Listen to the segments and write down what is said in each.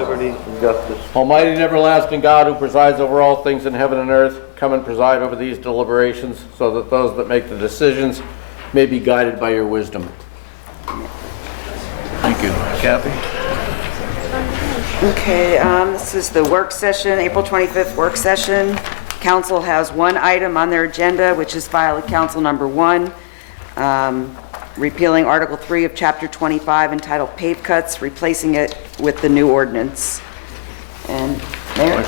liberties, and justice. Almighty and everlasting God, who presides over all things in heaven and earth, come and preside over these deliberations, so that those that make the decisions may be guided by your wisdom. Thank you. Kathy? Okay, this is the work session, April 25th work session. Council has one item on their agenda, which is filed council number 1, repealing Article 3 of Chapter 25 entitled Pave Cuts, replacing it with the new ordinance. And Mayor?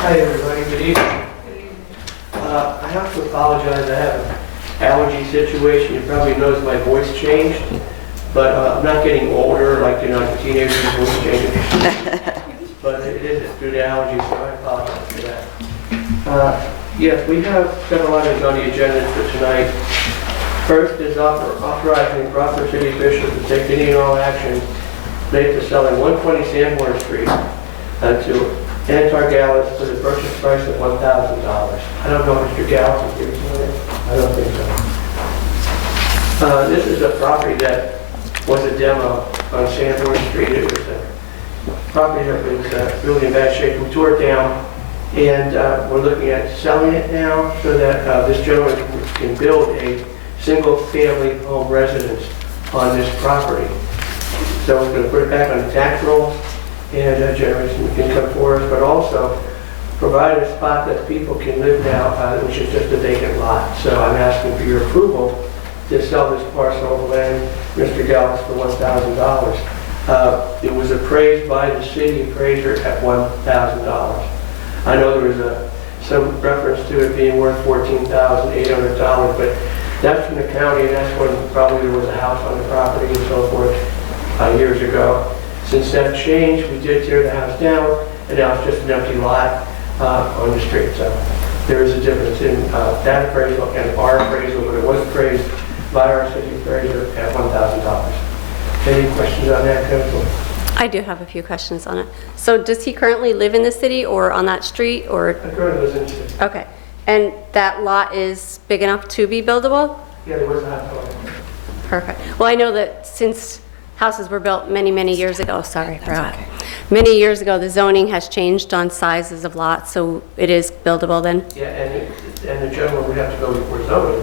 Hi everybody, good evening. I have to apologize, I have an allergy situation. You probably noticed my voice changed, but I'm not getting older like you're not a teenager, your voice changing. But it is due to allergies, so I apologize for that. Yes, we have several items on the agenda for tonight. First is authorizing proper city officials to take any and all action related to selling 120 Sanborn Street to Antar Gallus for the purchase price of $1,000. I don't know if Mr. Gallus is here tonight. I don't think so. This is a property that was a demo on Sanborn Street. It was a property that was really in bad shape. We tore it down, and we're looking at selling it now so that this gentleman can build a single-family home residence on this property. So we're going to put it back on the tax roll and generate some income for us, but also provide a spot that people can live now, which is just a vacant lot. So I'm asking for your approval to sell this parcel of land, Mr. Gallus, for $1,000. It was appraised by the city appraiser at $1,000. I know there was some reference to it being worth $14,800, but that's from the county, and that's when probably there was a house on the property and so forth years ago. Since that changed, we did tear the house down, and now it's just an empty lot on the street. So there is a difference in that appraisal and our appraisal, but it was appraised by our city appraiser at $1,000. Any questions on that, Council? I do have a few questions on it. So does he currently live in the city or on that street, or? I currently live in the city. Okay. And that lot is big enough to be buildable? Yeah, there was a house on it. Perfect. Well, I know that since houses were built many, many years ago, sorry for that. Many years ago, the zoning has changed on sizes of lots, so it is buildable then? Yeah, and the gentleman would have to go before zoning,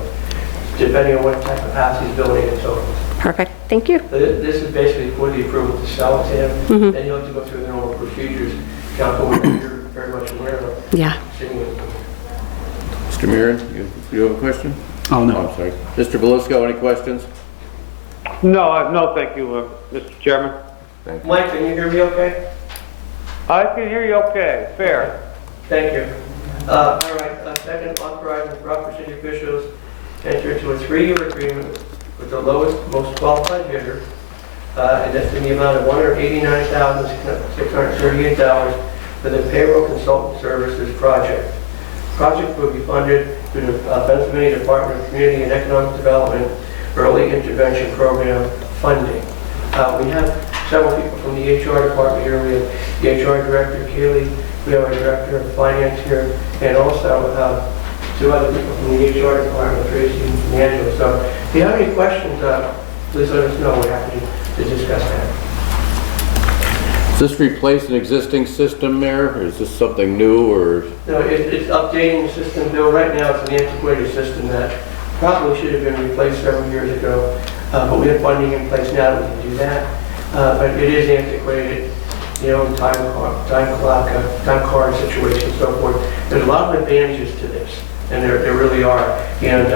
depending on what type of house he's building and so forth. Perfect. Thank you. But this is basically for the approval to sell it to him. Then you'll have to go through the normal procedures. Council, you're very much aware of. Yeah. Mr. Mirren, you have a question? Oh, no. Oh, I'm sorry. Mr. Belusco, any questions? No, thank you, Mr. Chairman. Thank you. Mike, can you hear me okay? I can hear you okay, fair. Thank you. All right, second, authorizing proper city officials to enter into a 3-year agreement with the lowest, most qualified bidder, and that's in the amount of $189,638 for the payroll consultant services project. The project will be funded through the Pennsylvania Department of Community and Economic Development Early Intervention Program funding. We have several people from the HR department here. We have the HR director, Keely. We have our director of finance here, and also 2 other people from the HR department, Tracy and Angela. So if you have any questions, please let us know. We're happy to discuss that. Does this replace an existing system, Mayor, or is this something new, or? No, it's updating the system, Bill. Right now, it's an antiquated system that probably should have been replaced several years ago, but we have funding in place now that we can do that. But it is antiquated, you know, time card situation and so forth. There's a lot of advantages to this, and there really are. And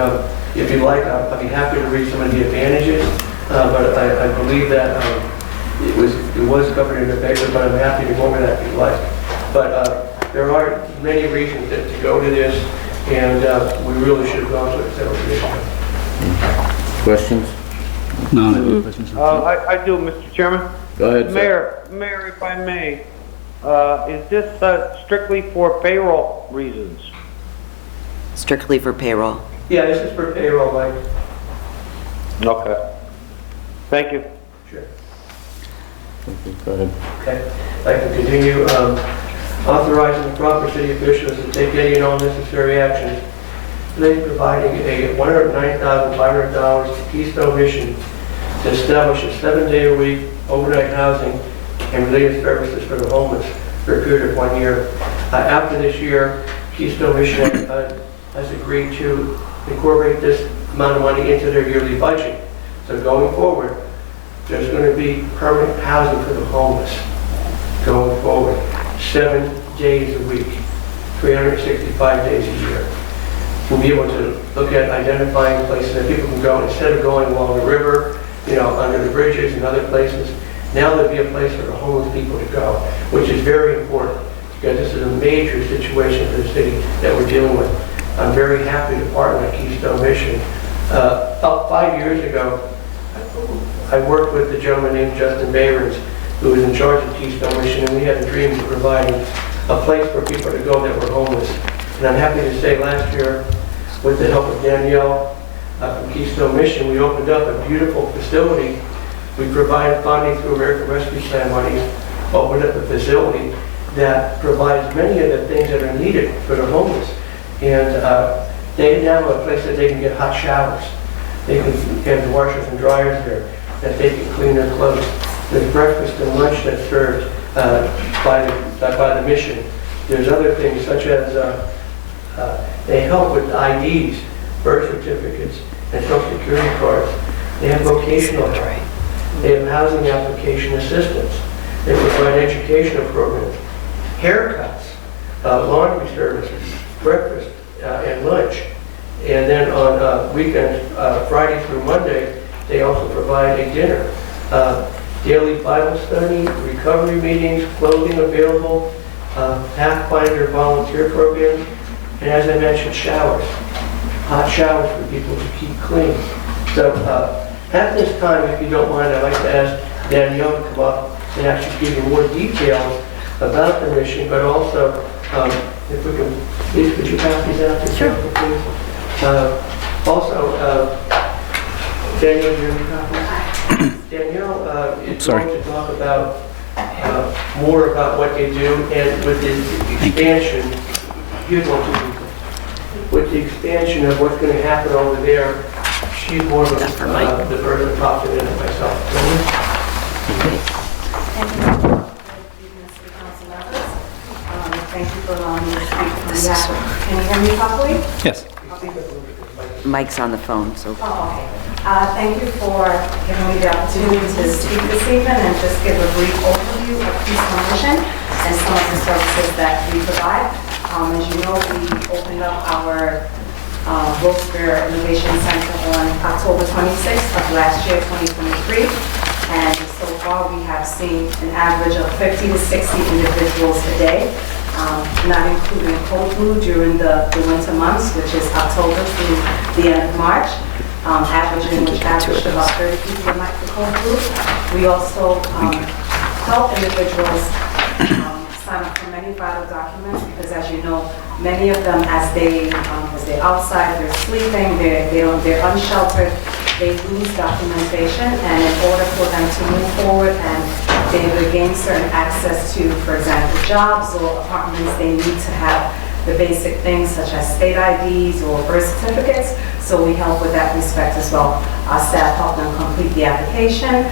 if you'd like, I'd be happy to read some of the advantages, but I believe that it was covered in the paper, but I'm happy to go over that if you'd like. But there are many reasons to go to this, and we really should have gone to it several years ago. Questions? No questions. I do, Mr. Chairman. Go ahead, sir. Mayor, if I may, is this strictly for payroll reasons? Strictly for payroll. Yeah, this is for payroll, Mike. Okay. Thank you. Sure. Go ahead. Okay, I can continue. authorizing the proper city officials to take any and all necessary actions. Today, providing a $109,500 to Keystone Mission to establish a 7-day-a-week overnight housing and related services for the homeless for a period of 1 year. After this year, Keystone Mission has agreed to incorporate this amount of money into their yearly budget. So going forward, there's going to be permanent housing for the homeless going forward, 7 days a week, 365 days a year. We'll be able to look at identifying places that people can go instead of going along the river, under the bridges and other places. Now there'll be a place for the homeless people to go, which is very important because this is a major situation for the city that we're dealing with. I'm very happy to partner with Keystone Mission. About 5 years ago, I worked with a gentleman named Justin Bayrons, who was in charge of Keystone Mission, and we had a dream of providing a place for people to go that were homeless. And I'm happy to say last year, with the help of Danielle from Keystone Mission, we opened up a beautiful facility. We provide funding through American Rescue Plan money, opened up a facility that provides many of the things that are needed for the homeless. And they now have a place that they can get hot showers. They can get washers and dryers there, that they can clean their clothes. There's breakfast and lunch that's served by the mission. There's other things such as they help with IDs, birth certificates, and social security cards. They have vocational help. They have housing application assistance. They provide educational programs, haircuts, laundry services, breakfast and lunch. And then on weekends, Friday through Monday, they also provide a dinner. Daily Bible study, recovery meetings, clothing available, Pathfinder volunteer programs, and as I mentioned, showers. Hot showers for people to keep clean. So at this time, if you don't mind, I'd like to ask Danielle to come up and actually give you more details about the mission, but also, if we can, please, could you pass these out to council, please? Also, Danielle, do you have any copies? Danielle is going to talk about more about what they do, and with the expansion, here's one too. With the expansion of what's going to happen over there, she's more of the person talking than myself. Thank you for allowing me to speak on behalf. Can you hear me properly? Yes. Mike's on the phone, so. Oh, okay. Thank you for giving me the opportunity to speak this evening and just give a brief overview of Keystone Mission and some of the services that we provide. As you know, we opened up our Wilkes-Barre Innovation Center on October 26th of last year, 2023. And so far, we have seen an average of 50 to 60 individuals a day, not including cold brew during the winter months, which is October through the end of March. Which averaged about 30 people a night for cold brew. We also help individuals sign up for many vital documents because, as you know, many of them, as they're outside, they're sleeping, they're unsheltered, they lose documentation, and in order for them to move forward and they regain certain access to, for example, jobs or apartments, they need to have the basic things such as state IDs or birth certificates. So we help with that respect as well. Our staff help them complete the application,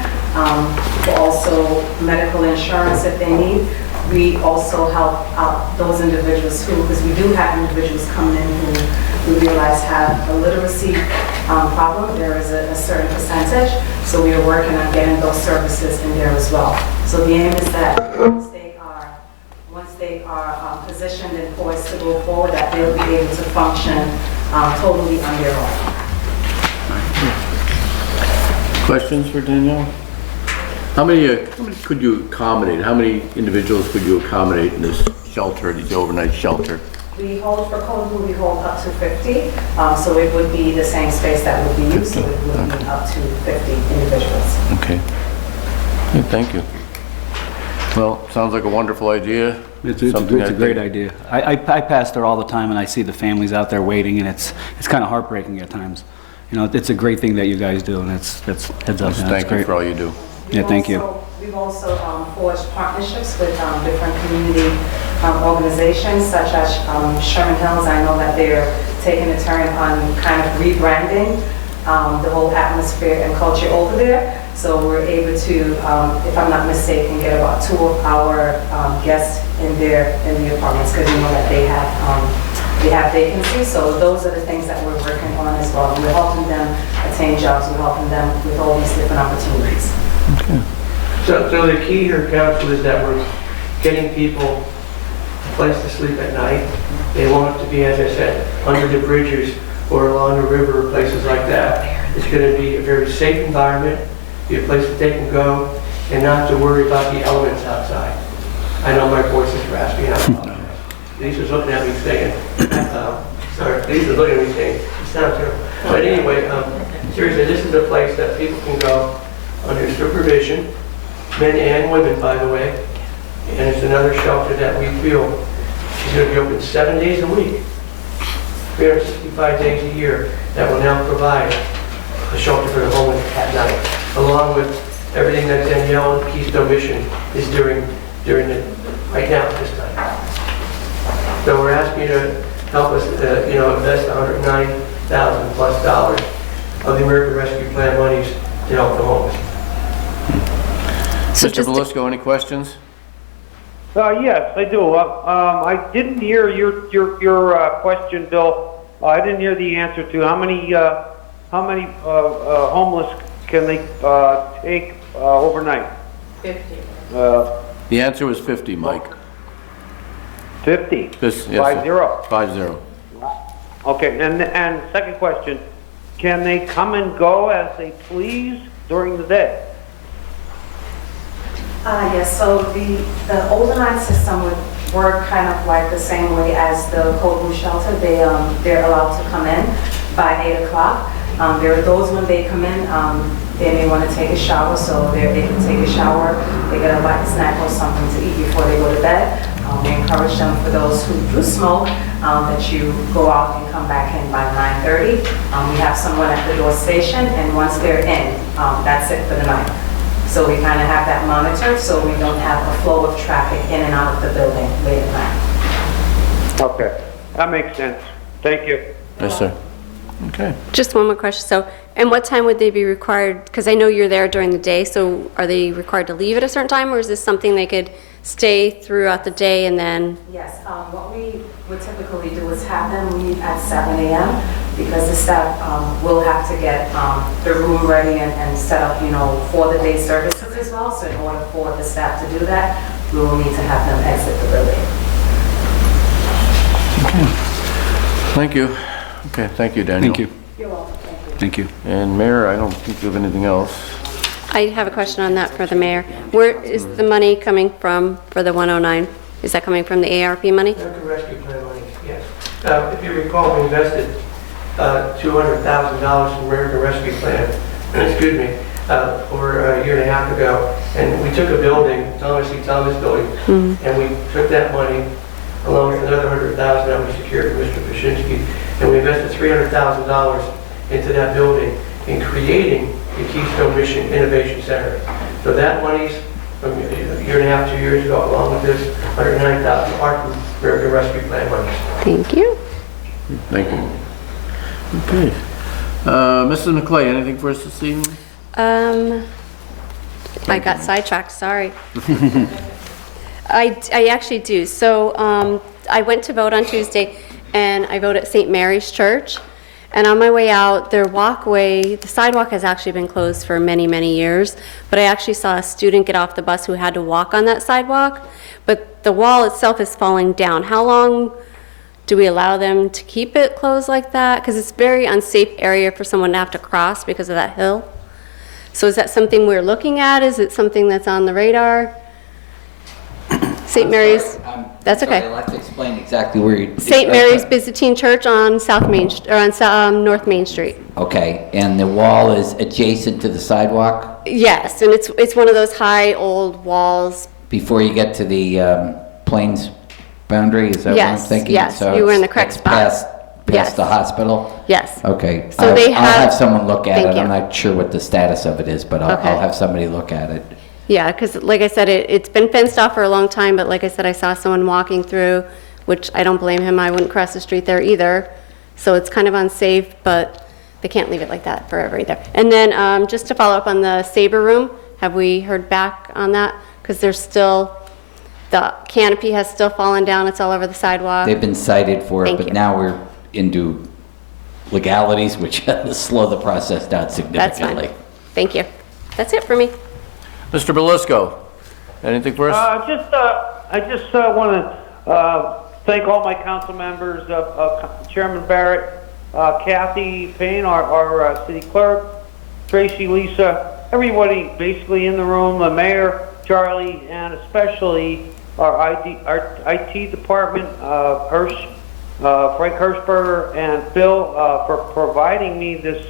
also medical insurance if they need. We also help out those individuals who, because we do have individuals coming in who we realize have a literacy problem. There is a certain percentage, so we are working on getting those services in there as well. So the aim is that once they are positioned and poised to go forward, that they'll be able to function totally on their own. Questions for Danielle? How many could you accommodate? How many individuals could you accommodate in this shelter, the overnight shelter? We hold, for cold brew, we hold up to 50, so it would be the same space that would be used, so it would be up to 50 individuals. Okay. Yeah, thank you. Well, sounds like a wonderful idea. It's a great idea. I pass there all the time and I see the families out there waiting, and it's kind of heartbreaking at times. You know, it's a great thing that you guys do, and that's heads up. Thank you for all you do. Yeah, thank you. We've also forged partnerships with different community organizations such as Sherman Hills. I know that they're taking a turn on kind of rebranding the whole atmosphere and culture over there. So we're able to, if I'm not mistaken, get about 2 of our guests in the apartments, because we know that they have vacancies. So those are the things that we're working on as well. We're helping them attain jobs. We're helping them with all these different opportunities. So the key here, council, is that we're getting people a place to sleep at night. They want it to be, as I said, under the bridges or along the river or places like that. It's going to be a very safe environment, be a place that they can go and not have to worry about the elements outside. I know my voice is raspy. I apologize. Lisa's looking at me saying, sorry, Lisa's looking at me saying, it's not terrible. But anyway, seriously, this is a place that people can go under supervision, men and women, by the way. And it's another shelter that we feel is going to be open 7 days a week, 365 days a year, that will now provide a shelter for the homeless at night, along with everything that Danielle and Keystone Mission is doing right now at this time. So we're asking you to help us, invest $190,000 plus of the American Rescue Plan monies to help the homeless. So Mr. just to- Belusco, any questions? Yes, I do. I didn't hear your question, Bill. I didn't hear the answer to how many homeless can they take overnight? 50. The answer was 50, Mike. 50. Yes, sir. 50. 50. Okay, and second question, can they come and go as they please during the day? Yes, so the overnight system would work kind of like the same way as the Code Blue shelter. They're allowed to come in by 8 o'clock. There are those when they come in, they may want to take a shower, so they can take a shower. They get a light snack or something to eat before they go to bed. We encourage them, for those who do smoke, that you go out and come back in by 9:30. We have someone at the door station, and once they're in, that's it for the night. So we kind of have that monitored, so we don't have a flow of traffic in and out of the building late at night. Okay, that makes sense. Thank you. Yes, sir. Okay. Just one more question. So, and what time would they be required? Because I know you're there during the day, so are they required to leave at a certain time, or is this something they could stay throughout the day and then? Yes, what we would typically do is have them leave at 7 a.m. because the staff will have to get the room ready and set up, for the day services as well. So in order for the staff to do that, we will need to have them exit the building. Thank you. Okay, thank you, Daniel. Thank you. You're welcome. Thank you. Thank you. And Mayor, I don't think you have anything else. I have a question on that for the mayor. Where is the money coming from for the 109? Is that coming from the ARP money? American Rescue Plan money, yes. If you recall, we invested $200,000 in American Rescue Plan, over a year and a half ago. And we took a building, Thomas C. Thomas building, and we took that money along with another $100,000 that we secured from Mr. Paszynski, and we invested $300,000 into that building in creating the Keystone Mission Innovation Center. So that money's from a year and a half, 2 years ago, along with this $109,000 are from American Rescue Plan money. Thank you. Thank you. Okay. Mrs. McClay, anything for us this evening? I got sidetracked, sorry. I actually do. So I went to vote on Tuesday, and I voted at St. Mary's Church. And on my way out, their walkway, the sidewalk has actually been closed for many, many years, but I actually saw a student get off the bus who had to walk on that sidewalk, but the wall itself is falling down. How long do we allow them to keep it closed like that? Because it's a very unsafe area for someone to have to cross because of that hill. So is that something we're looking at? Is it something that's on the radar? St. Mary's, that's okay. I'll have to explain exactly where you... St. Mary's Byzantine Church on North Main Street. Okay, and the wall is adjacent to the sidewalk Yes, and it's one of those high old walls. before you get to the Plains boundary, is that what I'm Yes, thinking? yes, So you were in the it's correct spot. Past Yes. the hospital? Yes. Okay. So they I'll have have- someone look at Thank it. I'm you. not sure what the status of it is, but I'll Okay. have somebody look at it. Yeah, because like I said, it's been fenced off for a long time, but like I said, I saw someone walking through, which I don't blame him, I wouldn't cross the street there either. So it's kind of unsafe, but they can't leave it like that forever either. And then just to follow up on the Sabre Room, have we heard back on that? Because there's still, the canopy has still fallen down, it's all over the sidewalk. They've been cited for it, Thank but you. now we're into legalities, which slow the process down That's significantly. fine. Thank you. That's it for me. Mr. Belisco, anything for us? I just want to thank all my council members, Chairman Barrett, Kathy Payne, our city clerk, Tracy, Lisa, everybody basically in the room, the mayor, Charlie, and especially our IT department, Frank Hirschberger and Phil, for providing me this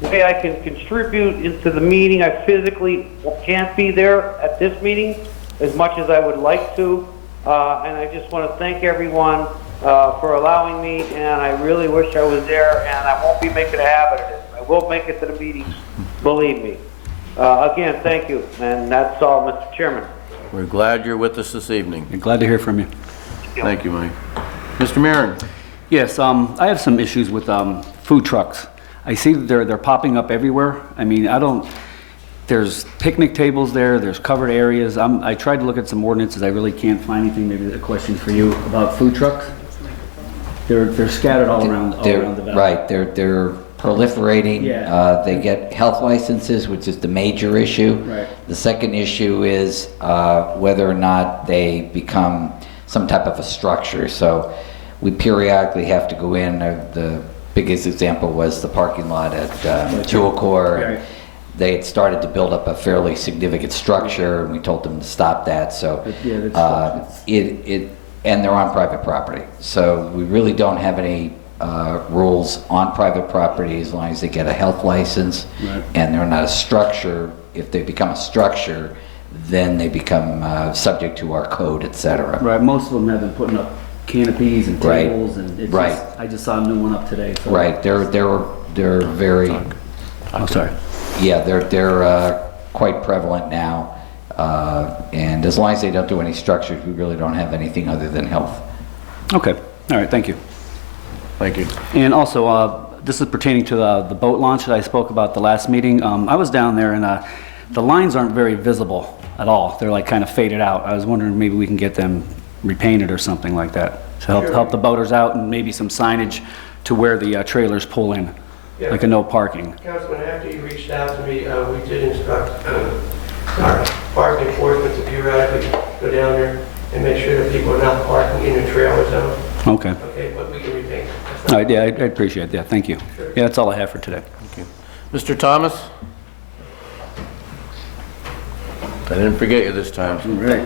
way I can contribute into the meeting. I physically can't be there at this meeting as much as I would like to, and I just want to thank everyone for allowing me, and I really wish I was there, and I won't be making a habit of it. I will make it to the meetings, believe me. Again, thank you, and that's all, Mr. Chairman. We're glad you're with us this evening. Glad to hear from you. Thank you, Mike. Mr. Maron? Yes, I have some issues with food trucks. I see that they're popping up everywhere. I mean, there's picnic tables there, there's covered areas. I tried to look at some ordinances, I really can't find anything. Maybe a question for you about food trucks. They're scattered all around the valley. Right, they're proliferating. Yeah. They get health licenses, which is the major issue. Right. The second issue is whether or not they become some type of a structure. So we periodically have to go in. The biggest example was the parking lot at Jewel Corps. Right. They had started to build up a fairly significant structure, and we told them to stop that. So and they're on private property. So we really don't have any rules on private property as long as they get a health license. Right. And they're not a structure. If they become a structure, then they become subject to our code, et cetera. Right, most of them have been putting up canopies and Right. tables, and it's Right. just, I just saw a new one up today. So. Right, they're very, Oh, sorry. yeah, they're quite prevalent now. And as long as they don't do any structures, we really don't have anything other than health. Okay, all right, thank you. Thank you. And also, this is pertaining to the boat launch that I spoke about the last meeting. I was down there, and the lines aren't very visible at all. They're like kind of faded out. I was wondering maybe we can get them repainted or something like that to help the boaters out, and maybe some signage to where the trailers pull in, Yeah. like a no parking. Councilman, after you reached out to me, we did instruct our park enforcement to periodically go down there and make sure that people are not parking in the trailer zone. Okay. Okay, but we can repaint. All right, yeah, I appreciate that. Thank you. Yeah, that's all I have for today. Mr. Thomas? I didn't forget you this time. Right.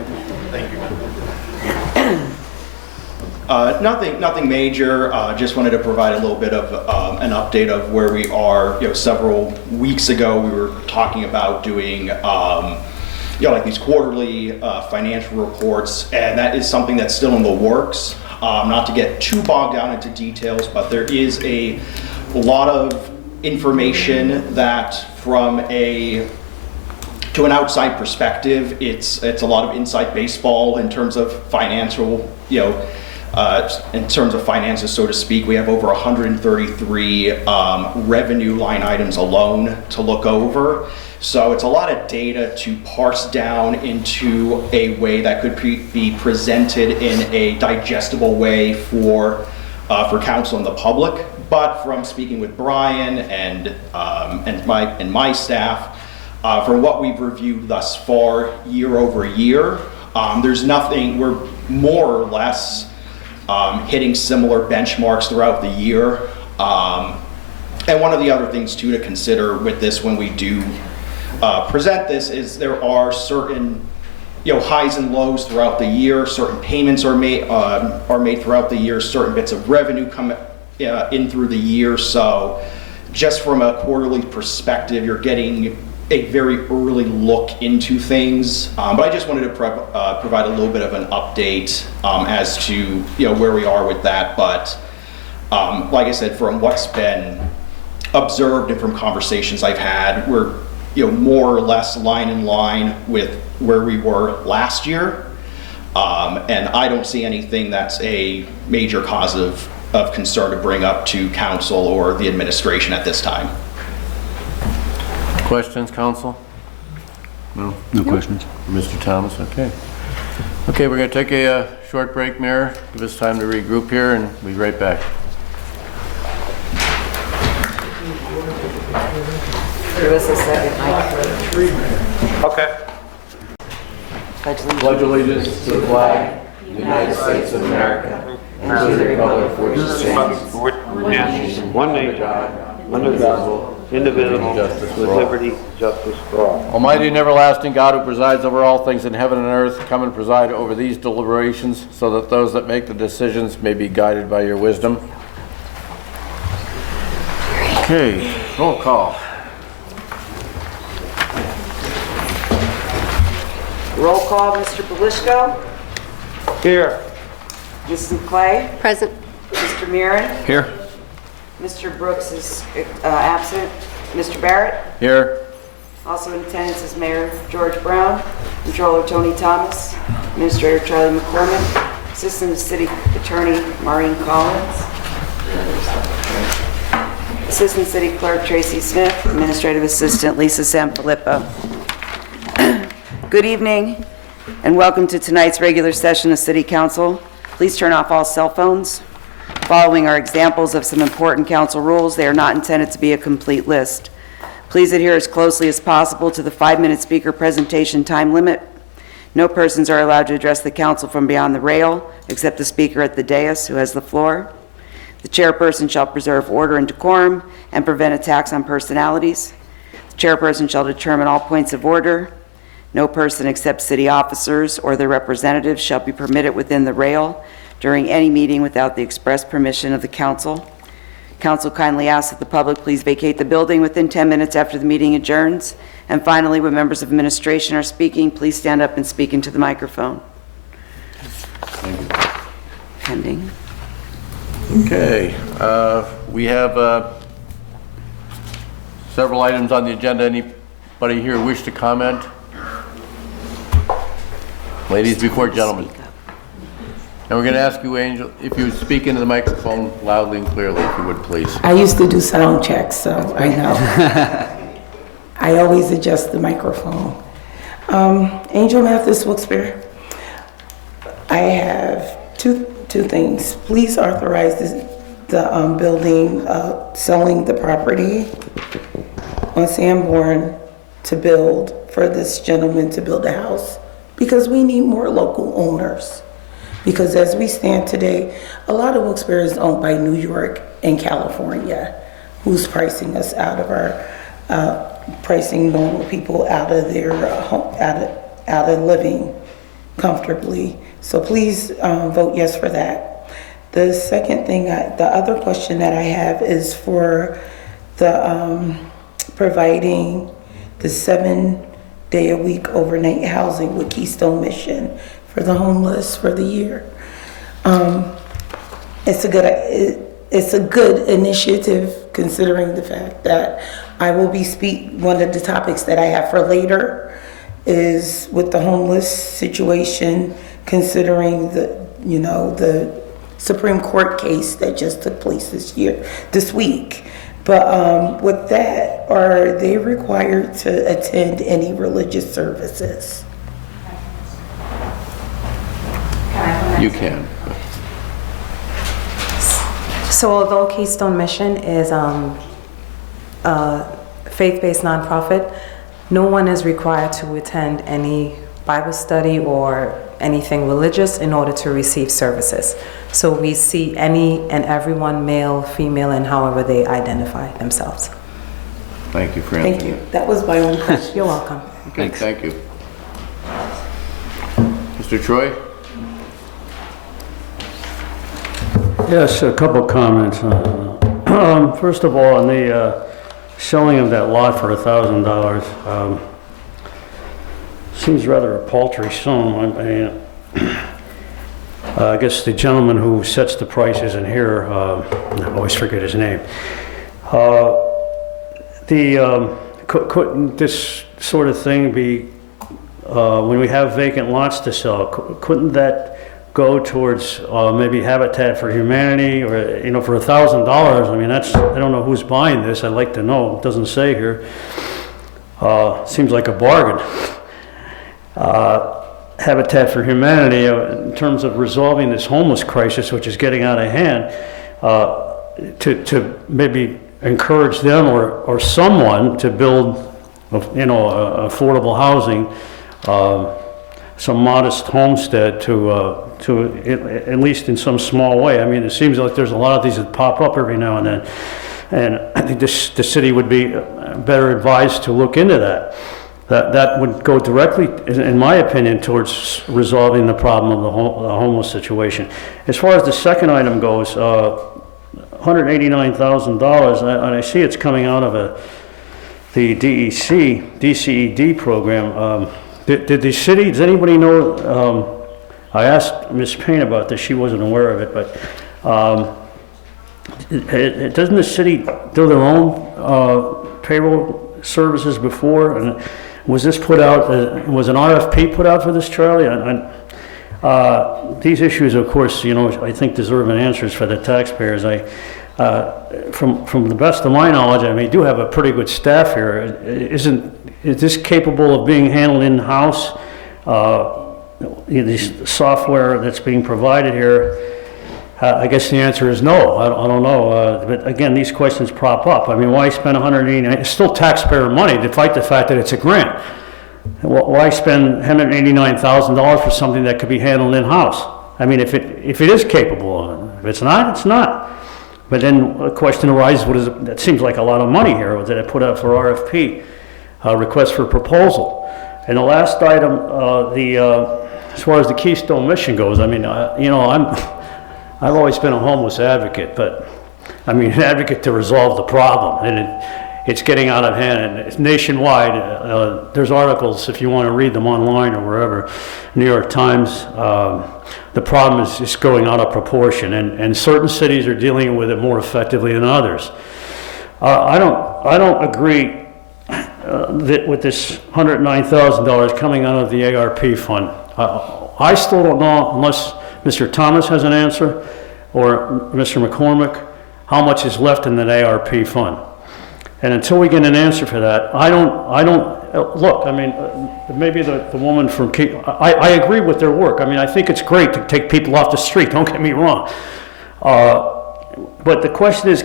Nothing major. Just wanted to provide a little bit of an update of where we are. Several weeks ago, we were talking about doing, like these quarterly financial reports, and that is something that's still in the works. Not to get too bogged down into details, but there is a lot of information that to an outside perspective, it's a lot of inside baseball in terms of financial, in terms of finances, so to speak. We have over 133 revenue line items alone to look over. So it's a lot of data to parse down into a way that could be presented in a digestible way for council and the public. But from speaking with Brian and my staff, from what we've reviewed thus far, year over year, there's nothing. We're more or less hitting similar benchmarks throughout the year. And one of the other things too to consider with this when we do present this is there are certain highs and lows throughout the year. Certain payments are made throughout the year. Certain bits of revenue come in through the year. So just from a quarterly perspective, you're getting a very early look into things. But I just wanted to provide a little bit of an update as to where we are with that. But like I said, from what's been observed and from conversations I've had, we're more or less line in line with where we were last year. And I don't see anything that's a major cause of concern to bring up to council or the administration at this time. Questions, council? No? No questions. Mr. Thomas, okay. Okay, we're going to take a short break, Mayor. Give us time to regroup here, and we'll be right back. Give us a second, Mike. Okay. Pledge allegiance to the flag of the United States of America and to the republic for which it stands, One nation, under God, indivisible, with liberty and justice for all. Almighty and everlasting God, who presides over all things in heaven and earth, come and preside over these deliberations, so that those that make the decisions may be guided by your wisdom. Okay, roll call. Roll call, Mr. Belishko, Here. Mrs. Clay, Present. Mr. Mirren, Here? Mr. Brooks is absent, Mr. Barrett. Here. Also in attendance is Mayor George Brown, Controller Tony Thomas, Administrator Charlie McCormick, Assistant City Attorney Maureen Collins, Assistant City Clerk Tracy Smith, Administrative Assistant Lisa Sanfilippo. Good evening and welcome to tonight's regular session of City Council. Please turn off all cell phones. Following are examples of some important council rules. They are not intended to be a complete list. Please adhere as closely as possible to the 5-minute speaker presentation time limit. No persons are allowed to address the council from beyond the rail, except the speaker at the dais who has the floor. The chairperson shall preserve order and decorum and prevent attacks on personalities. The chairperson shall determine all points of order. No person except city officers or their representatives shall be permitted within the rail during any meeting without the express permission of the council. Council kindly asks that the public please vacate the building within 10 minutes after the meeting adjourns. And finally, when members of administration are speaking, please stand up and speak into the microphone. Pending. Okay, we have several items on the agenda. Anybody here wish to comment? Ladies before gentlemen. And we're going to ask you, Angel, if you would speak into the microphone loudly and clearly, if you would, please. I used to do sound checks, so I know. I always adjust the microphone. Angel Mathis, Wilkes-Barre. I have two things. Please authorize the building, selling the property on Sanborn to build, for this gentleman to build a house, because we need more local owners. Because as we stand today, a lot of Wilkes-Barre is owned by New York and California, who's pricing us out of our, pricing normal people out of their home, out of living comfortably. So please vote yes for that. The second thing, the other question that I have is for the providing the 7-day-a-week overnight housing with Keystone Mission for the homeless for the year. It's a good initiative, considering the fact that I will be one of the topics that I have for later is with the homeless situation, considering the Supreme Court case that just took place this week. But with that, are they required to attend any religious services? You can. So although Keystone Mission is a faith-based nonprofit, no one is required to attend any Bible study or anything religious in order to receive services. So we see any and everyone, male, female, and however they identify themselves. Thank you for answering. Thank you. That was my only question. You're welcome. Okay, thank you. Mr. Troy? Yes, a couple comments. First of all, on the selling of that lot for $1,000, seems rather a paltry sum. I guess the gentleman who sets the price isn't here. I always forget his name. couldn't this sort of thing be, when we have vacant lots to sell, couldn't that go towards maybe Habitat for Humanity, or, you know, for $1,000? I mean, that's, I don't know who's buying this, I'd like to know, it doesn't say here. Seems like a bargain. Habitat for Humanity, in terms of resolving this homeless crisis, which is getting out of hand, to maybe encourage them or someone to build, you know, affordable housing, some modest homestead to at least in some small way. I mean, it seems like there's a lot of these that pop up every now and then, and I think the city would be better advised to look into that. That would go directly, in my opinion, towards resolving the problem of the homeless situation. As far as the second item goes, $189,000, and I see it's coming out of the DCED program. Did the city, does anybody know, I asked Ms. Payne about this, she wasn't aware of it, but doesn't the city do their own payroll services before? And was this put out, was an RFP put out for this, Charlie? These issues, of course, you know, I think deserve an answers for the taxpayers. From the best of my knowledge, I mean, do have a pretty good staff here. Is this capable of being handled in-house? This software that's being provided here, I guess the answer is no. I don't know. But again, these questions prop up. I mean, why spend $189,000? It's still taxpayer money, despite the fact that it's a grant. Why spend $189,000 for something that could be handled in-house? I mean, if it is capable, if it's not, it's not. But then a question arises: what is it? That seems like a lot of money here that I put out for RFP, request for proposal. And the last item, as far as the Keystone Mission goes, I mean, you know, I've always been a homeless advocate, but I mean, an advocate to resolve the problem, and it's getting out of hand, and it's nationwide. There's articles, if you want to read them online or wherever, New York Times. The problem is going out of proportion, and certain cities are dealing with it more effectively than others. I don't agree with this $109,000 coming out of the ARP fund. I still don't know, unless Mr. Thomas has an answer, or Mr. McCormick, how much is left in that ARP fund. And until we get an answer for that, I don't, look, I mean, maybe the woman from, I agree with their work. I mean, I think it's great to take people off the street, don't get me wrong. But the question is,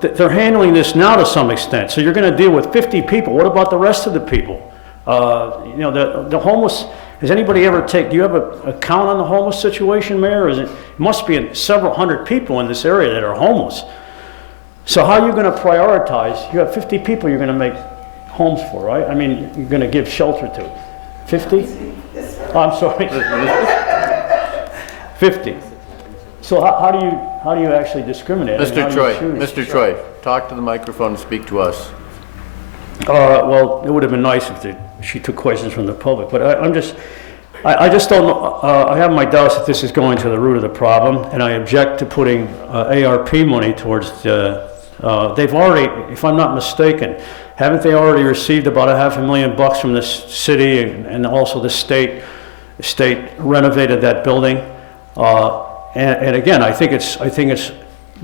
they're handling this now to some extent. So you're gonna deal with 50 people. What about the rest of the people? You know, the homeless, has anybody ever do you have a count on the homeless situation, Mayor? Or it must be several hundred people in this area that are homeless. So how are you going to prioritize? You have 50 people you're going to make homes for, right? I mean, you're going to give shelter to. 50? Oh, I'm sorry. 50. So how do you actually discriminate? Mr. Troy, talk to the microphone and speak to us. Well, it would have been nice if she took questions from the public, but I just don't know. I have my doubts that this is going to the root of the problem, and I object to putting ARP money towards they've already, if I'm not mistaken, haven't they already received about $500,000 from the city, and also the state renovated that building? And again, I think it's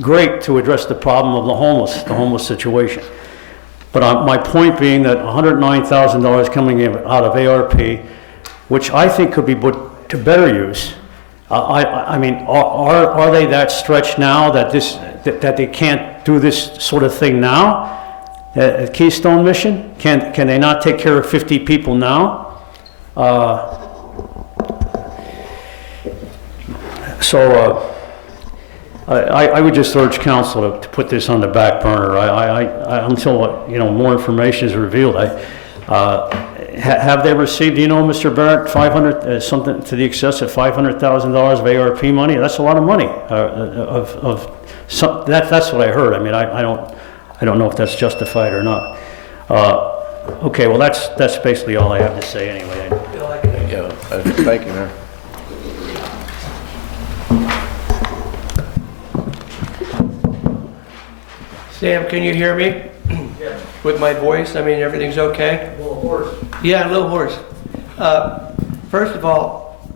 great to address the problem of the homeless situation. But my point being that $109,000 coming in out of ARP, which I think could be put to better use. I mean, are they that stretched now that they can't do this sort of thing now? At Keystone Mission, can they not take care of 50 people now? I would just urge council to put this on the back burner. Until more information is revealed. Have they received? Do you know, Mr. Barrett, something to the excess of $500,000 of ARP money? That's a lot of money. That's what I heard. I mean, I don't know if that's justified or not. Okay, well that's basically all I have to say anyway. Thank you, Mayor. Sam, can you hear me? with my voice? I mean, everything's okay? A little hoarse. Yeah, a little hoarse. First of all,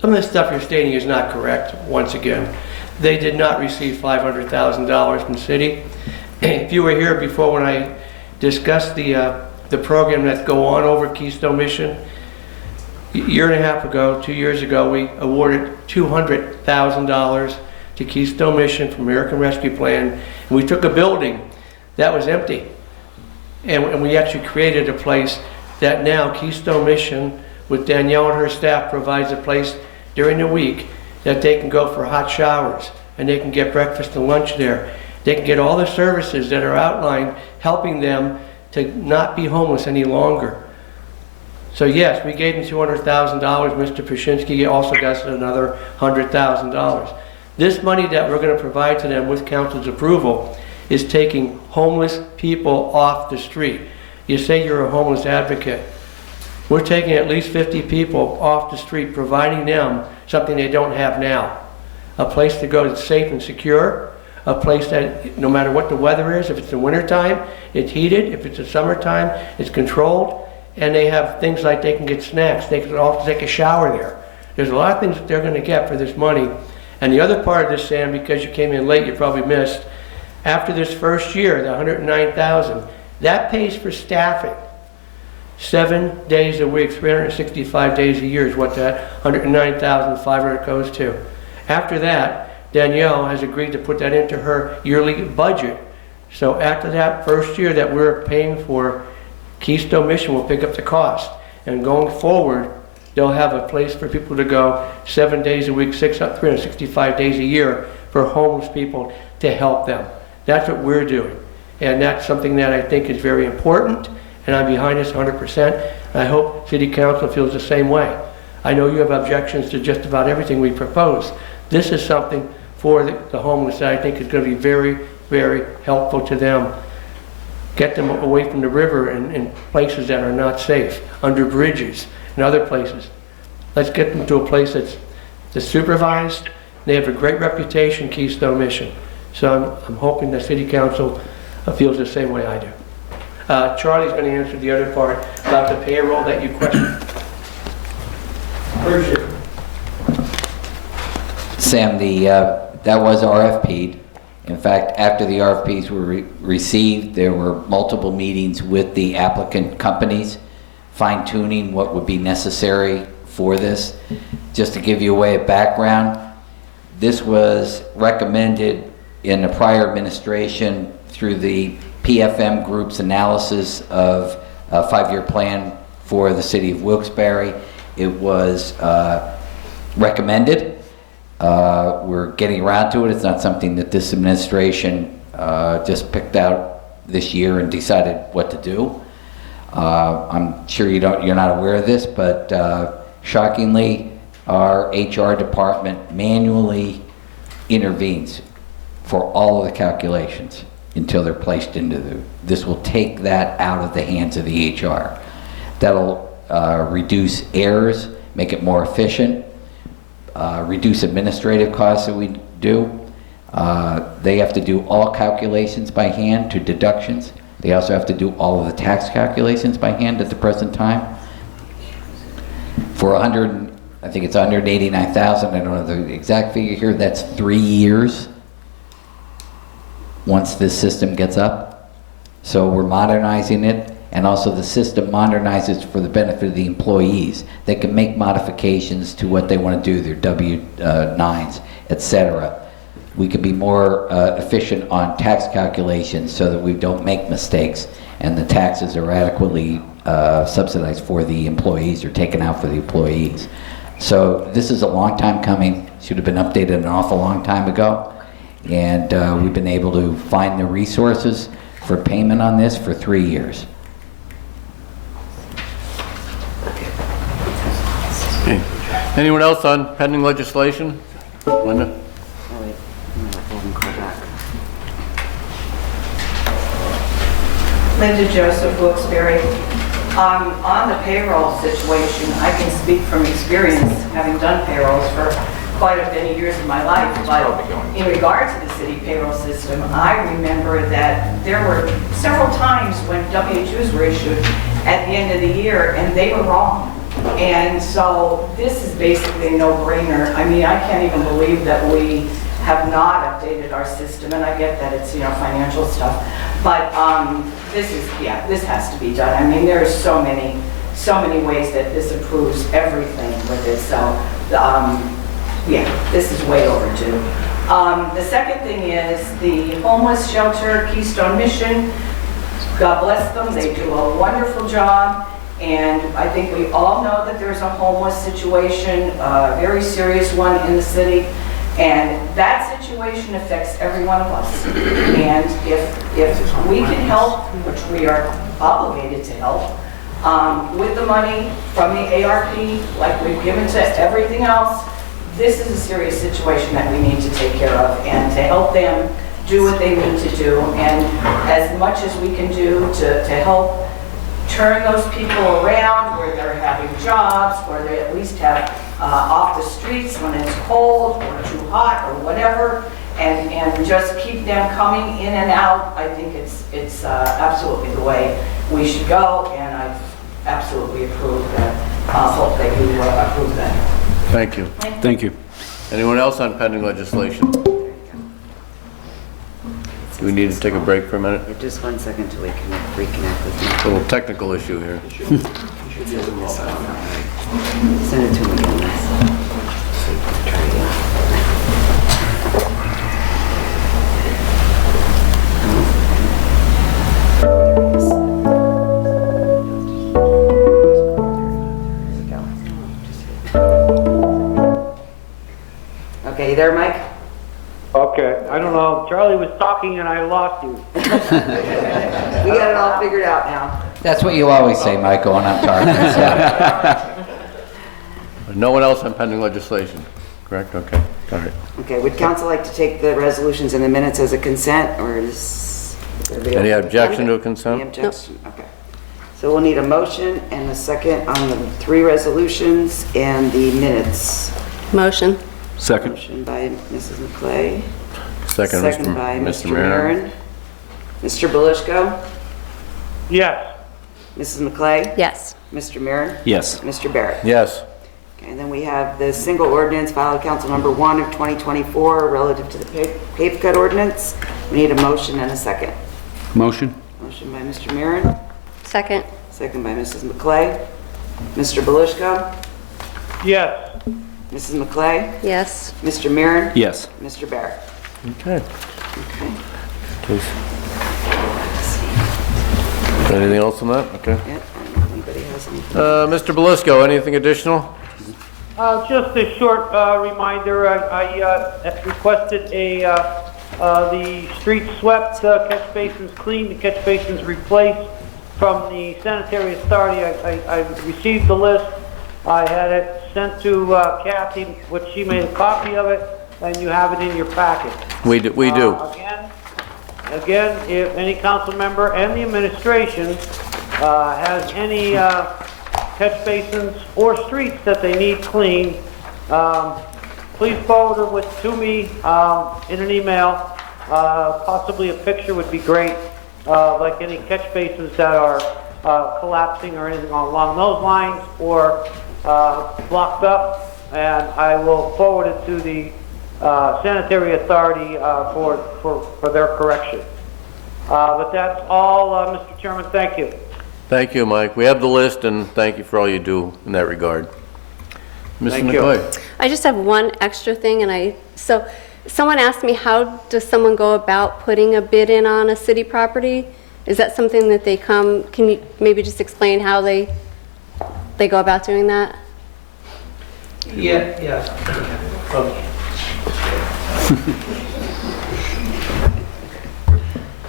some of the stuff you're stating is not correct, once again. They did not receive $500,000 from the city. If you were here before when I discussed the program that's go on over Keystone Mission, a year and a half ago, 2 years ago, we awarded $200,000 to Keystone Mission from American Rescue Plan. And we took a building that was empty. And we actually created a place that now Keystone Mission, with Danielle and her staff, provides a place during the week that they can go for hot showers and they can get breakfast and lunch there. They can get all the services that are outlined, helping them to not be homeless any longer. So yes, we gave them $200,000. Mr. Pashinsky also got another $100,000. This money that we're going to provide to them with council's approval is taking homeless people off the street. You say you're a homeless advocate. We're taking at least 50 people off the street, providing them something they don't have now. A place to go that's safe and secure, a place that no matter what the weather is, if it's the wintertime, it's heated, if it's the summertime, it's controlled, and they have things like they can get snacks, they can also take a shower there. There's a lot of things that they're going to get for this money. And the other part of this, Sam, because you came in late, you probably missed, after this first year, the $109,000, that pays for staffing. 7 days a week, 365 days a year is what that $109,500 goes to. After that, Danielle has agreed to put that into her yearly budget. So after that first year that we're paying for, Keystone Mission will pick up the cost. And going forward, they'll have a place for people to go 7 days a week, 365 days a year for homeless people to help them. That's what we're doing. And that's something that I think is very important. And I'm behind this 100%. I hope City Council feels the same way. I know you have objections to just about everything we propose. This is something for the homeless that I think is going to be very, very helpful to them. Get them away from the river and places that are not safe, under bridges and other places. Let's get them to a place that's supervised. They have a great reputation, Keystone Mission. So I'm hoping the City Council feels the same way I do. Charlie's going to answer the other part about the payroll that you questioned. Appreciate it. Sam, that was RFP'd. In fact, after the RFPs were received, there were multiple meetings with the applicant companies, fine-tuning what would be necessary for this. Just to give you a way of background, this was recommended in the prior administration through the PFM Group's analysis of a 5-year plan for the city of Wilkes-Barre. It was recommended. We're getting around to it. It's not something that this administration just picked out this year and decided what to do. I'm sure you're not aware of this, but shockingly, our HR department manually intervenes for all of the calculations until they're placed into this will take that out of the hands of the HR. That'll reduce errors, make it more efficient, reduce administrative costs that we do. They have to do all calculations by hand to deductions. They also have to do all of the tax calculations by hand at the present time. For I think it's 189,000, I don't know the exact figure here, that's 3 years once this system gets up. So we're modernizing it, and also the system modernizes for the benefit of the employees. They can make modifications to what they want to do, their W-9s, etc. We can be more efficient on tax calculations so that we don't make mistakes and the taxes are adequately subsidized for the employees or taken out for the employees. So this is a long time coming, should have been updated an awful long time ago. And we've been able to find the resources for payment on this for 3 years. Okay. Anyone else on pending legislation? Linda? Linda Joseph, Wilkes-Barre. On the payroll situation, I can speak from experience, having done payrolls for quite a many years of my life, but in regard to the city payroll system, I remember that there were several times when W-2s were issued at the end of the year, and they were wrong. And so this is basically a no-brainer. I mean, I can't even believe that we have not updated our system, and I get that it's, financial stuff. But this has to be done. I mean, there are so many ways that this improves everything with this. So, this is way overdue. The second thing is the homeless shelter, Keystone Mission. God bless them. They do a wonderful job. And I think we all know that there's a homeless situation, a very serious one in the city. And that situation affects every one of us. And if we can help, which we are obligated to help, with the money from the ARP, like we've given to everything else, this is a serious situation that we need to take care of and to help them do what they need to do. And as much as we can do to help turn those people around where they're having jobs, where they at least have off the streets when it's cold or too hot or whatever, and just keep them coming in and out. I think it's absolutely the way we should go, and I absolutely approve that. Hope that you approve that. Thank you. Thank you. Anyone else on pending legislation? Do we need to take a break for a minute? Just 1 second till we can reconnect with you. A little technical issue here. Send it to me again. Try again. Okay, you there, Mike? Okay, I don't know, Charlie was talking and I lost you. We got it all figured out now. That's what you always say, Michael, when I'm talking. No one else on pending legislation, correct? Okay, all right. Okay, would council like to take the resolutions and the minutes as a consent, or is everybody Any okay? objection to consent? Any objection? Okay. So we'll need a motion and a second on the 3 resolutions and the minutes. Motion. Second. Motion by Mrs. McClay. Second, by Mr. Mr. Marin. Marin. Mr. Belishko? Yes. Mrs. McClay? Yes. Mr. Marin? Yes. Mr. Barrett? Yes. Okay, and then we have the single ordinance filed council number 1 of 2024 relative to the pave cut ordinance. We need a motion and a second. Motion. Motion by Mr. Marin, Second. second by Mrs. McClay. Mr. Belishko? Yes. Mrs. McClay? Yes. Mr. Marin? Yes. Mr. Barrett? Okay. Okay. Please. Anything else on that? Okay. Yeah, I don't know if anybody has anything. Mr. Belisco, anything additional? Just a short reminder, I requested the street swept, catch basins cleaned, the catch basins replaced from the sanitary authority. I received the list. I had it sent to Kathy, which she made a copy of it, and you have it in your packet. We do. Again, if any council member and the administration has any catch basins or streets that they need cleaned, please forward it to me in an email. Possibly a picture would be great, like any catch basins that are collapsing or anything along those lines, or blocked up, and I will forward it to the sanitary authority for their correction. But that's all, Mr. Chairman. Thank you. Thank you, Mike. We have the list, and thank you for all you do in that regard. Mr. Thank you. McCoy. I just have one extra thing, so someone asked me, how does someone go about putting a bid in on a city property? Is that something that they can you maybe just explain how they go about doing that? Yeah.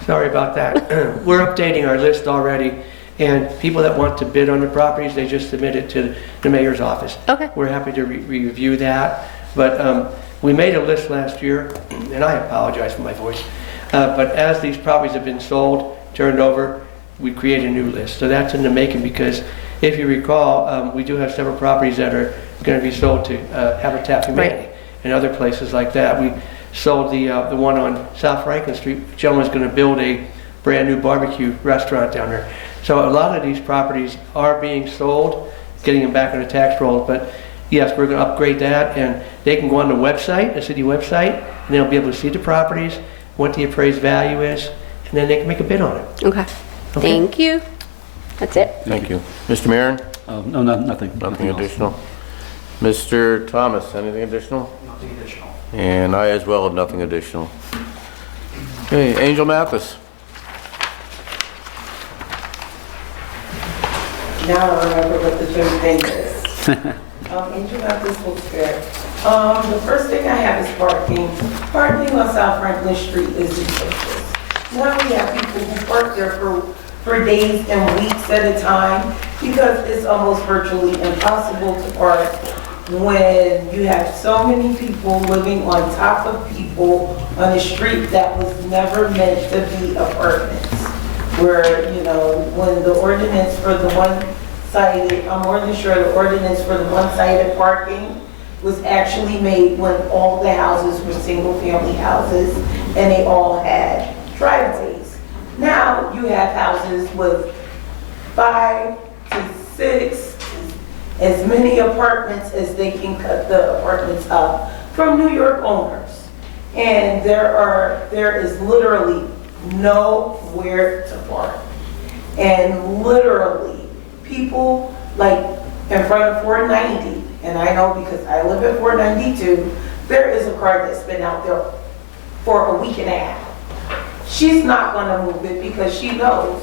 Sorry about that. We're updating our list already, and people that want to bid on the properties, they just submit it to the mayor's office. Okay. We're happy to review that, but we made a list last year, and I apologize for my voice, but as these properties have been sold, turned over, we create a new list. So that's in the making, because if you recall, we do have several properties that are going to be sold to Habitat for Humanity. Right. and other places like that. We sold the one on South Franklin Street. The gentleman's going to build a brand new barbecue restaurant down there. So a lot of these properties are being sold, getting them back on the tax rolls. But yes, we're going to upgrade that, and they can go on the website, the city website, and they'll be able to see the properties, what the appraised value is, and then they can make a bid on it. Okay. Thank you. That's it. Thank you. Mr. Maron? No, nothing. Nothing else. additional? Mr. Thomas, anything additional? Nothing additional. And I as well have nothing additional. Okay, Angel Mathis. Now I remember what the third thing is. Angel Mathis, Wilkes-Barre. The first thing I have is parking. Parking on South Franklin Street is ridiculous. Now we have people who park there for days and weeks at a time because it's almost virtually impossible to park when you have so many people living on top of people on a street that was never meant to be apartments. Where, you know, when the ordinance for the one-sided, I'm more than sure the ordinance for the one-sided parking was actually made when all the houses were single-family houses and they all had driveways. Now you have houses with 5 to 6, as many apartments as they can cut the apartments up from New York owners. And there is literally nowhere to park. And literally, people like in front of 490, and I know because I live at 492, there is a car that's been out there for a week and a half. She's not gonna move it because she knows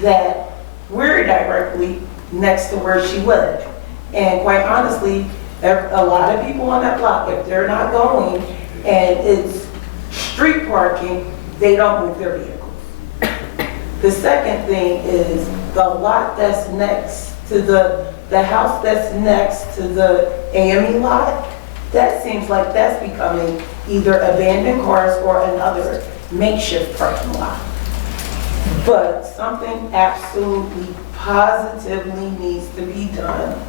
that we're directly next to where she lived. And quite honestly, a lot of people on that block, if they're not going and it's street parking, they don't move their vehicles. The second thing is the lot that's next to the house that's next to the AME lot, that seems like that's becoming either abandoned cars or another makeshift parking lot. But something absolutely positively needs to be done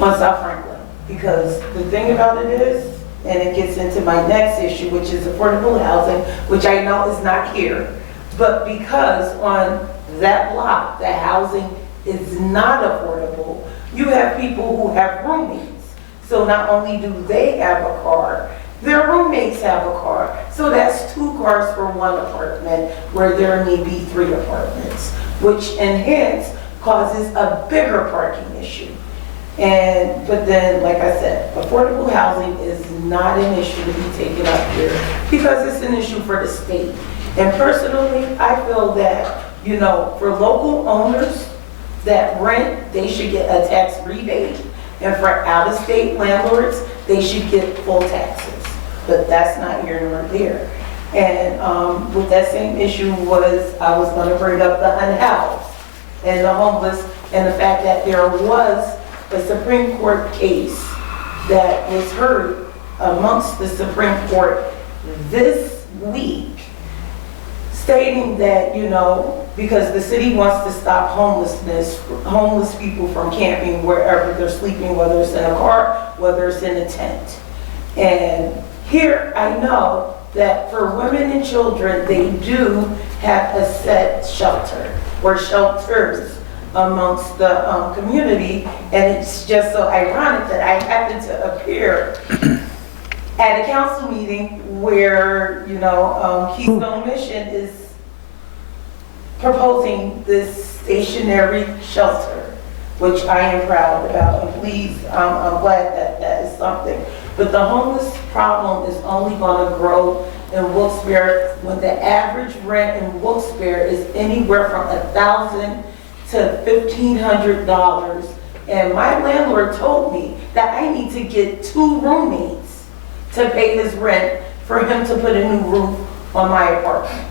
on South Franklin. Because the thing about it is, and it gets into my next issue, which is affordable housing, which I know is not here, but because on that block, the housing is not affordable, you have people who have roommates. So not only do they have a car, their roommates have a car. So that's 2 cars for one apartment where there may be 3 apartments, which hence causes a bigger parking issue. But then, like I said, affordable housing is not an issue to be taken up here because it's an issue for the state. And personally, I feel that, you know, for local owners that rent, they should get a tax rebate. And for out-of-state landlords, they should get full taxes. But that's not here nor there. And with that same issue I was going to bring up the unhoused and the homeless and the fact that there was a Supreme Court case that was heard amongst the Supreme Court this week stating that, you know, because the city wants to stop homeless people from camping wherever they're sleeping, whether it's in a car, whether it's in a tent. And here I know that for women and children, they do have a set shelter or shelters amongst the community. And it's just so ironic that I happened to appear at a council meeting where, you know, Keystone Mission is proposing this stationary shelter, which I am proud about. And please, I'm glad that that is something. But the homeless problem is only going to grow in Wilkes-Barre when the average rent in Wilkes-Barre is anywhere from $1,000 to $1,500. And my landlord told me that I need to get 2 roommates to pay his rent for him to put a new roof on my apartment.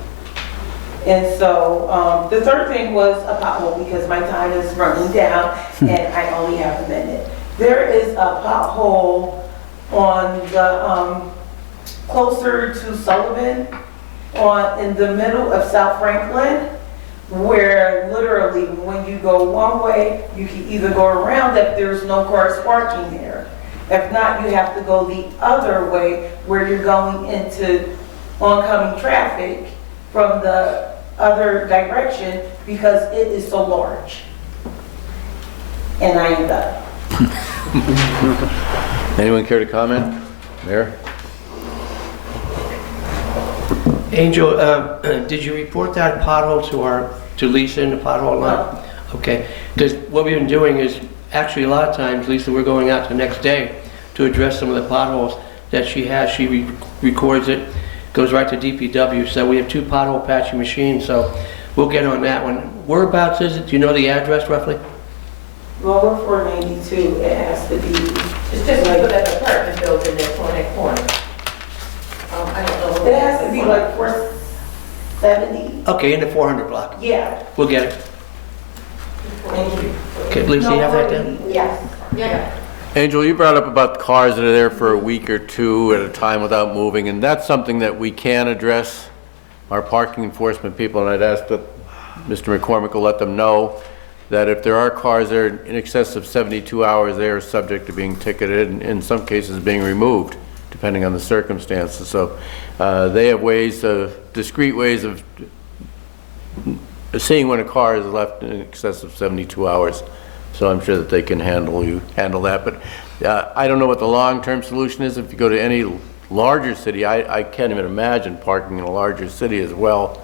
And so the third thing was a pothole because my time is running down and I only have a minute. There is a pothole on the closer to Sullivan in the middle of South Franklin, where literally when you go one way, you can either go around if there's no cars parking there. If not, you have to go the other way where you're going into oncoming traffic from the other direction because it is so large. And I am done. Anyone care to comment? Mayor? Angel, did you report that pothole to Lisa in the pothole line? Okay, because what we've been doing is, actually a lot of times, Lisa, we're going out the next day to address some of the potholes that she has. She records it, goes right to DPW, so we have 2 pothole patching machines, so we'll get on that one. Whereabouts is it? Do you know the address roughly? Lower 492, it has to be. It's just like that apartment building that's on that corner. I don't know. It has to be like 470. Okay, in the 400 block. Yeah. We'll get it. Thank you. Okay, Lisa, you have that then? Yes. Yeah. Angel, you brought up about cars that are there for a week or 2 at a time without moving, and that's something that we can address. Our parking enforcement people, and I'd ask that Mr. McCormick will let them know that if there are cars there in excess of 72 hours, they are subject to being ticketed, and in some cases being removed, depending on the circumstances. So they have ways of, discrete ways of seeing when a car is left in excess of 72 hours. So I'm sure that they can handle that. But I don't know what the long-term solution is. If you go to any larger city, I can't even imagine parking in a larger city as well.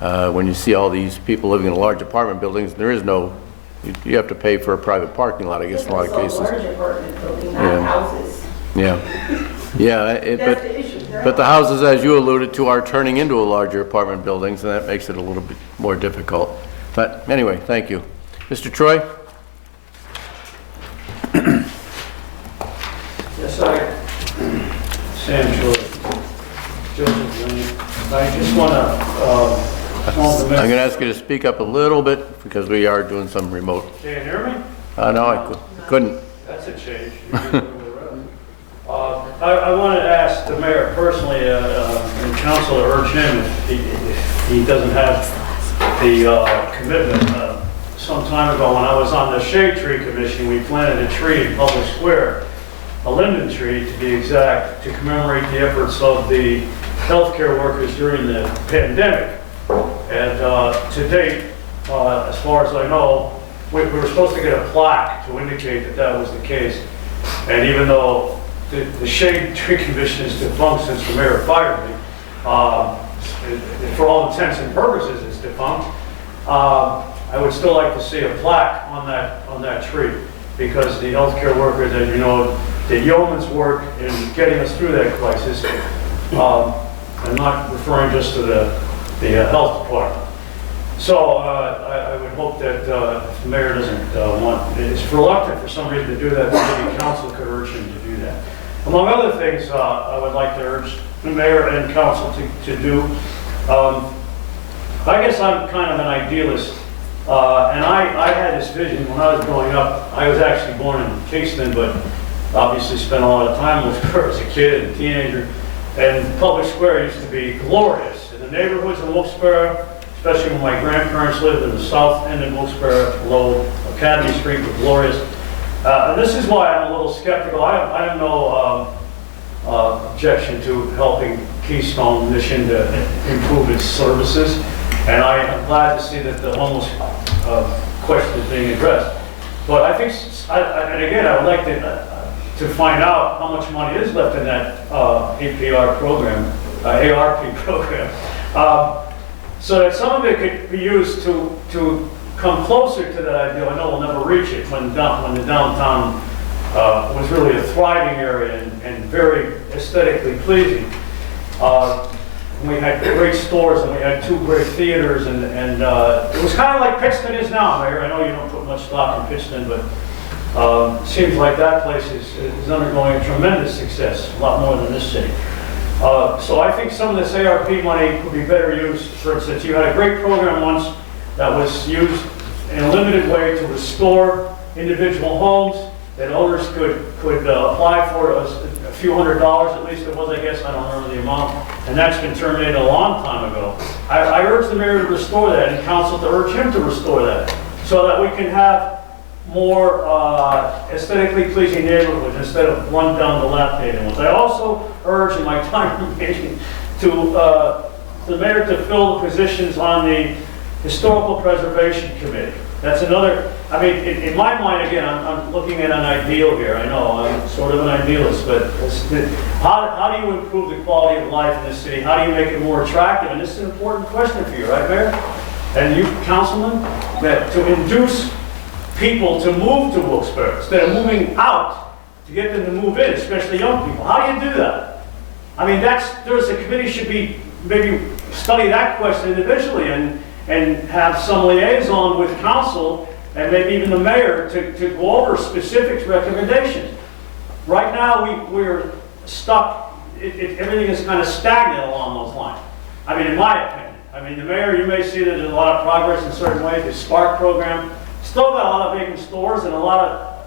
When you see all these people living in large apartment buildings, there is no, you have to pay for a private parking lot, I guess, in a lot of cases. Large apartment building, not houses. Yeah. Yeah, That's the issue. but the houses, as you alluded to, are turning into a larger apartment buildings, and that makes it a little bit more difficult. But anyway, thank you. Mr. Troy? Yes, Sam Short, Joseph Lane. I just want to, I'm going to ask you to speak up a little bit because we are doing some remote. Can you hear me? No, I couldn't. That's a change. I wanted to ask the mayor personally and council to urge him if he doesn't have the commitment. Some time ago when I was on the Shade Tree Commission, we planted a tree in Public Square, a linden tree to be exact, to commemorate the efforts of the healthcare workers during the pandemic. And to date, as far as I know, we were supposed to get a plaque to indicate that that was the case. And even though the Shade Tree Commission is defunct since the mayor fired me, for all intents and purposes it's defunct, I would still like to see a plaque on that tree, because the healthcare workers, as you know, did yeoman's work in getting us through that crisis. I'm not referring just to the health department. So I would hope that if the mayor doesn't is reluctant for some reason to do that, maybe council could urge him to do that. Among other things, I would like to urge the mayor and council to do. I guess I'm kind of an idealist, and I had this vision when I was growing up. I was actually born in Kingston, but obviously spent a lot of time in Wilkes-Barre as a kid and teenager. And Public Square used to be glorious. In the neighborhoods in Wilkes-Barre, especially when my grandparents lived in the south end of Wilkes-Barre, below Academy Street, were glorious. And this is why I'm a little skeptical. I have no objection to helping Keystone Mission to improve its services. And I am glad to see that the homeless question is being addressed. But I think, and again, I would like to find out how much money is left in that APR program, ARP program, so that some of it could be used to come closer to that ideal. I know we'll never reach it when the downtown was really a thriving area and very aesthetically pleasing. We had great stores and we had 2 great theaters, and it was kind of like Pittston is now, Mayor. I know you don't put much stock in Pittston, but it seems like that place is undergoing a tremendous success, a lot more than this city. So I think some of this ARP money could be better used. For instance, you had a great program once that was used in a limited way to restore individual homes that owners could apply for. It was a few $100s, at least it was, I guess, I don't remember the amount, and that's been terminated a long time ago. I urge the mayor to restore that, and council to urge him to restore that, so that we can have more aesthetically pleasing neighborhoods instead of run down dilapidated ones. I also urge in my time remaining to the mayor to fill the positions on the Historical Preservation Committee. That's another, I mean, in my mind, again, I'm looking at an ideal here. I know I'm sort of an idealist, but how do you improve the quality of life in this city? How do you make it more attractive? And this is an important question for you, right, Mayor? And you, Councilman, that to induce people to move to Wilkes-Barre instead of moving out, to get them to move in, especially young people. How do you do that? I mean, there's a committee should be, maybe study that question individually and have some liaison with council and maybe even the mayor to go over specific recommendations. Right now, we're stuck, everything is kind of stagnant along those lines. I mean, in my opinion. I mean, the mayor, you may see that there's a lot of progress in certain ways. The Spark program, still got a lot of vacant stores and a lot of,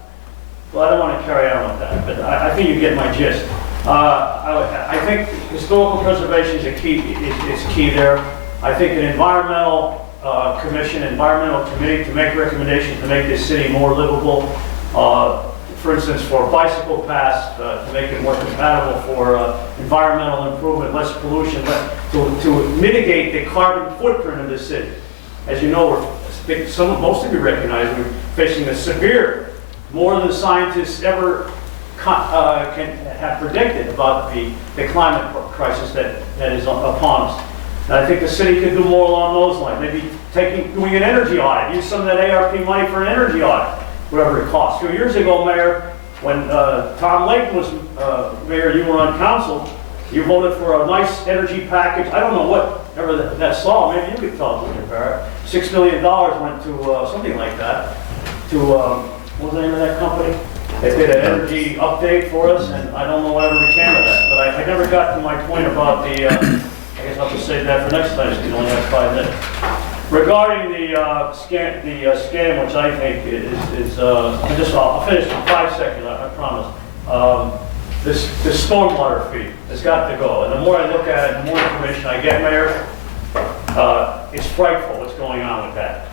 well, I don't want to carry on with that, but I think you get my gist. I think historical preservation is key there. I think an environmental environmental committee to make recommendations to make this city more livable. For instance, for bicycle paths, to make it more compatible for environmental improvement, less pollution, but to mitigate the carbon footprint of this city. As you know, most of you recognize we're facing a severe, more than scientists ever can have predicted about the climate crisis that is upon us. And I think the city could do more along those lines. Maybe doing an energy audit, use some of that ARP money for an energy audit, whatever it costs. 2 years ago, Mayor, when Tom Layton was mayor, you were on council, you voted for a nice energy package. I don't know whatever that saw. Maybe you could tell us, Mr. Barrett. $6 million went to something like that. To, what was the name of that company? They did an energy update for us, and I don't know whatever became of that. But I never got to my point about the, I guess I'll just save that for next time, because we only have 5 minutes. Regarding the scam, which I think is I'll finish in 5 seconds, I promise. This stormwater fee has got to go. And the more I look at it, the more information I get, Mayor, it's frightful what's going on with that.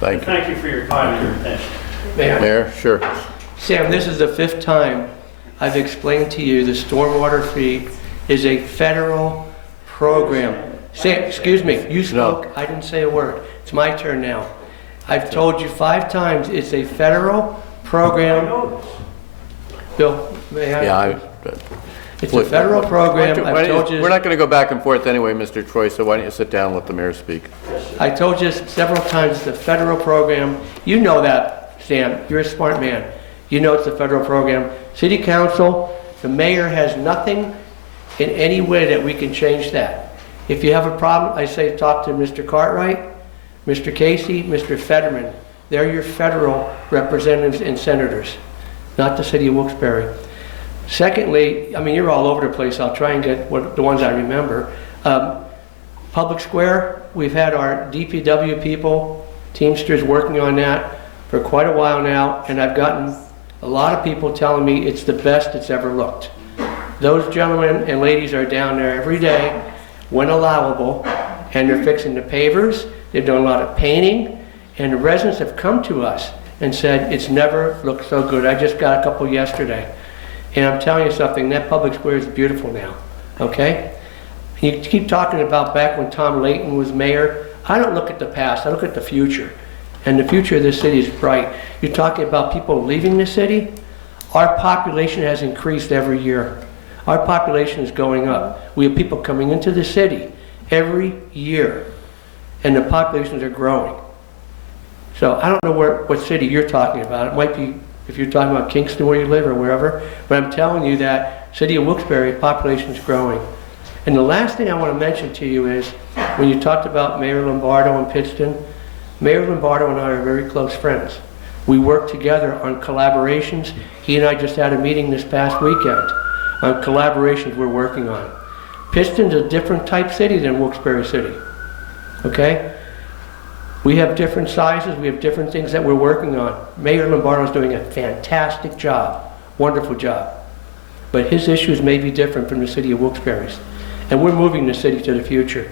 Thank you. Thank you for your time and your attention. Mayor, sure. Sam, this is the 5th time I've explained to you the stormwater fee is a federal program. Sam, excuse me, you spoke, I didn't say a word. It's my turn now. I've told you 5 times, it's a federal program. Bill, may I? Yeah, It's a federal program. I've told you. We're not going to go back and forth anyway, Mr. Troy, so why don't you sit down and let the mayor speak? I told you several times, it's a federal program. You know that, Sam. You're a smart man. You know it's a federal program. City Council, the mayor has nothing in any way that we can change that. If you have a problem, I say talk to Mr. Cartwright, Mr. Casey, Mr. Fetterman. They're your federal representatives and senators, not the city of Wilkes-Barre. Secondly, I mean, you're all over the place. I'll try and get the ones I remember. Public Square, we've had our DPW people, Teamsters working on that for quite a while now, and I've gotten a lot of people telling me it's the best it's ever looked. Those gentlemen and ladies are down there every day when allowable, and they're fixing the pavers, they've done a lot of painting, and the residents have come to us and said, it's never looked so good. I just got a couple yesterday. And I'm telling you something, that public square is beautiful now, okay? You keep talking about back when Tom Layton was mayor. I don't look at the past, I look at the future. And the future of this city is bright. You're talking about people leaving the city? Our population has increased every year. Our population is going up. We have people coming into the city every year, and the populations are growing. So I don't know what city you're talking about. It might be if you're talking about Kingston where you live or wherever, but I'm telling you that city of Wilkes-Barre population is growing. And the last thing I want to mention to you is when you talked about Mayor Lombardo and Pittston, Mayor Lombardo and I are very close friends. We work together on collaborations. He and I just had a meeting this past weekend on collaborations we're working on. Pittston's a different type city than Wilkes-Barre City, okay? We have different sizes, we have different things that we're working on. Mayor Lombardo's doing a fantastic job, wonderful job. But his issues may be different from the city of Wilkes-Barre's. And we're moving the city to the future.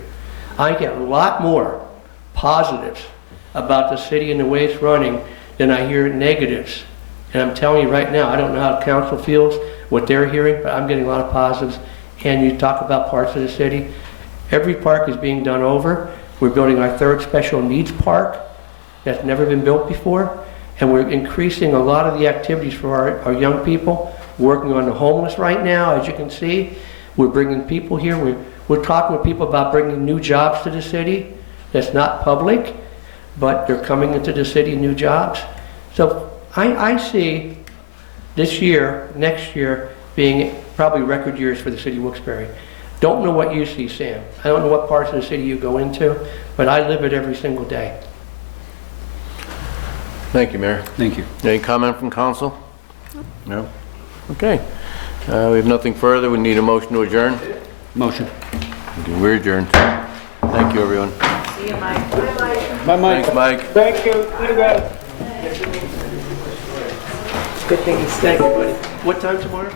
I get a lot more positives about the city and the way it's running than I hear negatives. And I'm telling you right now, I don't know how council feels, what they're hearing, but I'm getting a lot of positives. And you talk about parts of the city. Every park is being done over. We're building our third special needs park that's never been built before. And we're increasing a lot of the activities for our young people, working on the homeless right now, as you can see. We're bringing people here. We're talking with people about bringing new jobs to the city. That's not public, but they're coming into the city, new jobs. So I see this year, next year, being probably record years for the city of Wilkes-Barre. Don't know what you see, Sam. I don't know what parts of the city you go into, but I live it every single day. Thank you, Mayor. Thank you. Any comment from council? No? Okay. We have nothing further. We need a motion to adjourn. Motion. We're adjourned. Thank you, everyone. See you, Mike. Bye, Mike. Thanks, Mike. Thank you. See you guys. Good thing you stayed, buddy. What time tomorrow?